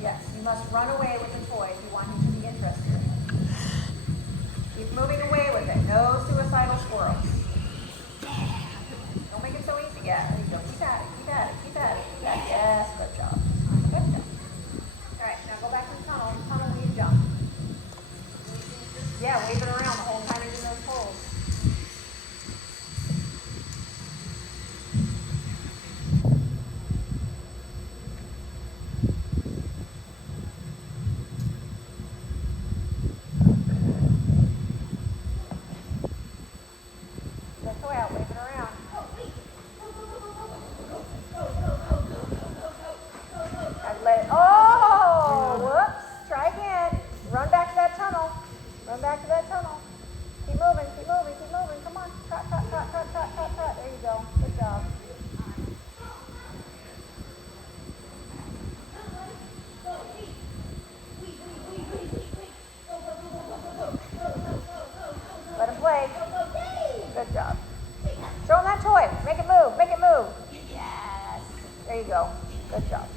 Yes, you must run away with the toy if you want him to be interested in it. Keep moving away with it. No suicidal squirrels. Don't make it so easy. Yeah, there you go. Keep at it. Keep at it. Keep at it. Keep at it. Yes, good job. Good job. All right, now go back to the tunnel. Tunnel where you jump. Yeah, wave it around the whole time you're in those holes. Let go out, wave it around. And let it, oh, whoops, try again. Run back to that tunnel. Run back to that tunnel. Keep moving, keep moving, keep moving. Come on. Trot, trot, trot, trot, trot, trot, trot. There you go. Good job. Let him play. Good job. Show him that toy. Make it move. Make it move. Yes. There you go. Good job.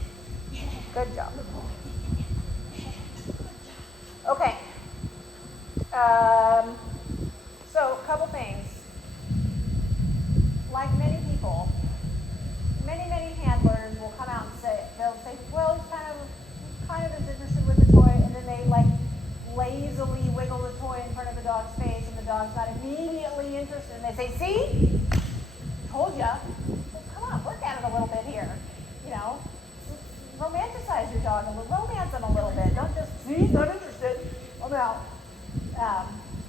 Good job. Okay. So, a couple things. Like many people, many handlers will come out and say, they'll say, well, he's kind of is interested with the toy, and then they like lazily wiggle the toy in front of the dog's face, and the dog's not immediately interested, and they say, see? Told ya. Well, come on, work at it a little bit here. You know, romanticize your dog a little, romance him a little bit. Don't just, see, he's not interested. I'm out.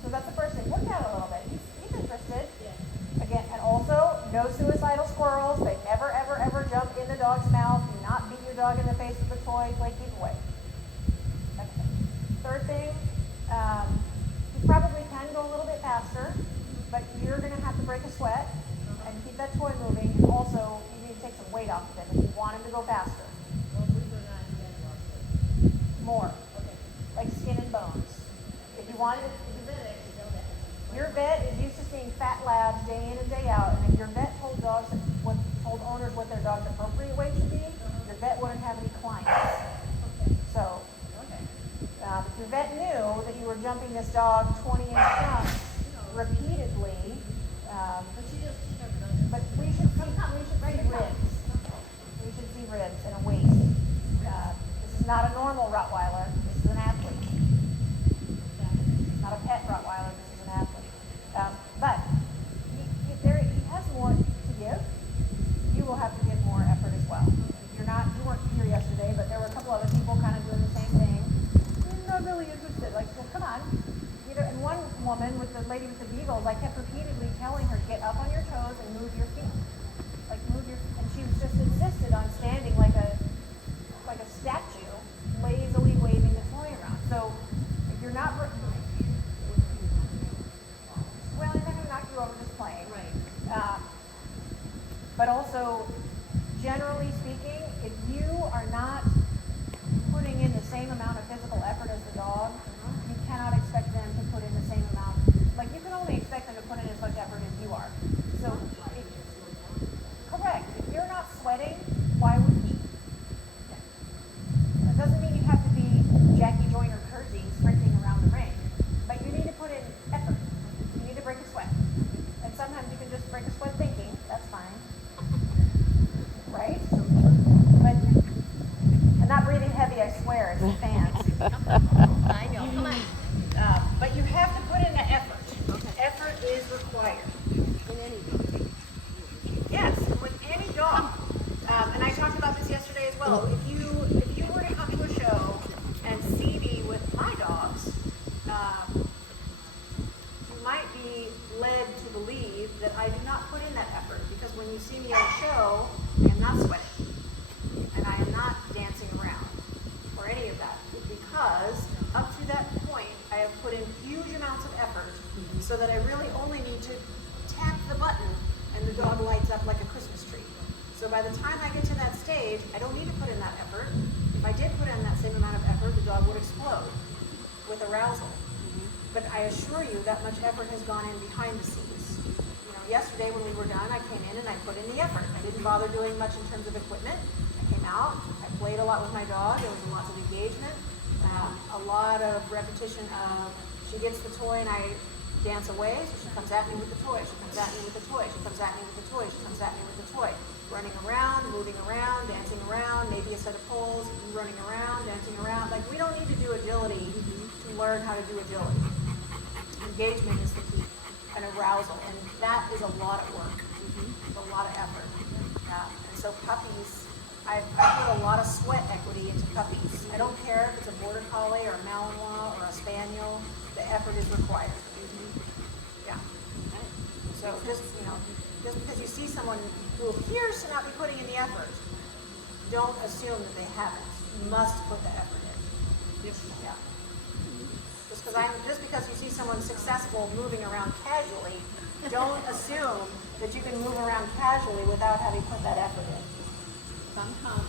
So that's the first thing. Work at it a little bit. He's interested. Yeah. Again, and also, no suicidal squirrels. They never, ever jump in the dog's mouth. Do not beat your dog in the face with the toy. Play keep away. Okay. Third thing, you probably can go a little bit faster, but you're going to have to break a sweat and keep that toy moving. And also, you need to take some weight off of him if you want him to go faster. More. Okay. Like skin and bones. If you want it, your vet is used to seeing fat labs day in and day out, and if your vet told owners what their dog's appropriate weight should be, your vet wouldn't have any clients. So, if your vet knew that you were jumping this dog 20-inch jumps repeatedly, but we should see ribs. We should see ribs and a waist. This is not a normal Rottweiler. This is an athlete. Not a pet Rottweiler. This is an athlete. But he has more to give. You will have to give more effort as well. You weren't here yesterday, but there were a couple other people kind of doing the same thing. You're not really interested. Like, well, come on. And one woman with the lady with the beagles, I kept repeatedly telling her, get up on your toes and move your feet. Like, and she was just insisted on standing like a statue, lazily waving the toy around. So, if you're not, well, I'm not going to knock you over just playing. Right. But also, generally speaking, if you are not putting in the same amount of physical effort as the dog, you cannot expect them to put in the same amount. Like, you can only expect them to put in as much effort as you are. So, correct. If you're not sweating, why would he? That doesn't mean you have to be Jackie Joyner Kersey sprinting around the ring, but you need to put in effort. You need to break a sweat. And sometimes you can just break a sweat thinking. That's fine. Right? But I'm not breathing heavy, I swear. It's the fans. I know. Come on. But you have to put in the effort. Okay. Effort is required. In any dog. Yes, with any dog. And I talked about this yesterday as well. If you were to come to a show and see me with my dogs, you might be led to believe that I do not put in that effort, because when you see me at a show, I am not sweating and I am not dancing around or any of that, because up to that point I have put in huge amounts of effort so that I really only need to tap the button and the dog lights up like a Christmas tree. So by the time I get to that stage, I don't need to put in that effort. If I did put in that same amount of effort, the dog would explode with arousal. But I assure you that much effort has gone in behind the scenes. You know, yesterday when we were done, I came in and I put in the effort. I didn't bother doing much in terms of equipment. I came out, I played a lot with my dog, there was lots of engagement, a lot of repetition of, she gets the toy and I dance away, so she comes at me with the toy, she comes at me with the toy, she comes at me with the toy, she comes at me with the toy. Running around, moving around, dancing around, maybe a set of poles, running around, dancing around. Like, we don't need to do agility to learn how to do agility. Engagement is the key, and arousal, and that is a lot of work. It's a lot of effort. And so puppies, I put a lot of sweat equity into puppies. I don't care if it's a border collie or a Malinois or a spaniel, the effort is required. Yeah. So just because you see someone who appears to not be putting in the effort, don't assume that they haven't. You must put the effort in. Yes. Yeah. Just because you see someone successful moving around casually, don't assume that you can move around casually without having put that effort in. Sometimes